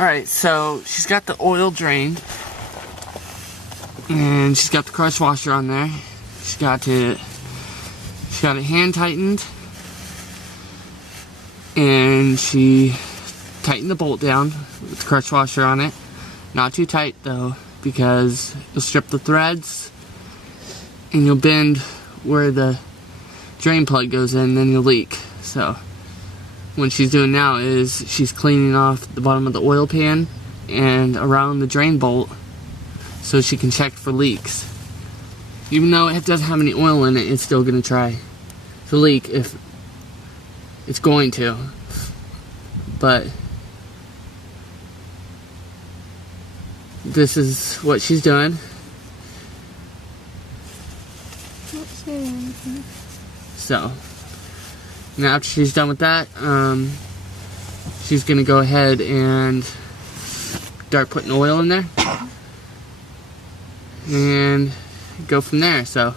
Alright, so she's got the oil drained. And she's got the crush washer on there. She's got it hand tightened. And she tightened the bolt down with the crush washer on it. Not too tight though, because you'll strip the threads and you'll bend where the drain plug goes in, then you'll leak. So what she's doing now is she's cleaning off the bottom of the oil pan and around the drain bolt so she can check for leaks. Even though it doesn't have any oil in it, it's still going to try to leak if it's going to. But this is what she's doing. So now after she's done with that, she's gonna go ahead and start putting oil in there and go from there. So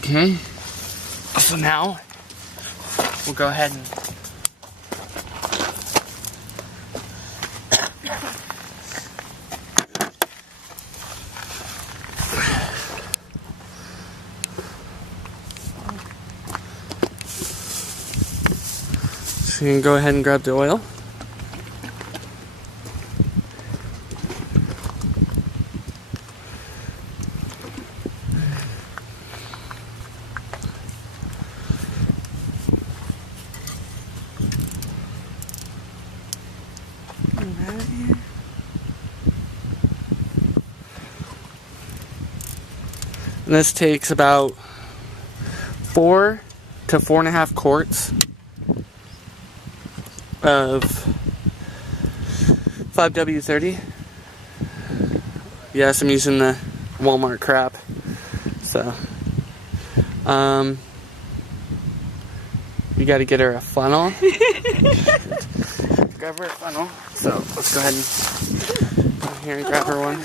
okay, so now we'll go ahead and so you can go ahead and grab the oil. And this takes about 4 to 4.5 quarts of 5W30. Yes, I'm using the Walmart crap. So, you got to get her a funnel. Grab her a funnel. So let's go ahead and go here and grab her one.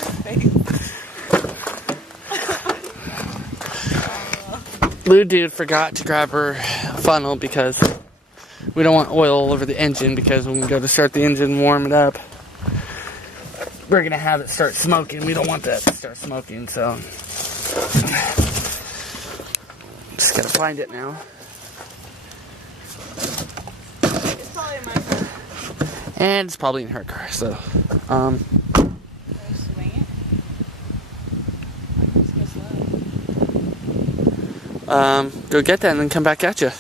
LUDEDUDE forgot to grab her funnel because we don't want oil all over the engine, because when we go to start the engine and warm it up, we're going to have it start smoking. We don't want that to start smoking, so just got to find it now. It's probably in my car. And it's probably in her car, so go get that and then come back at you.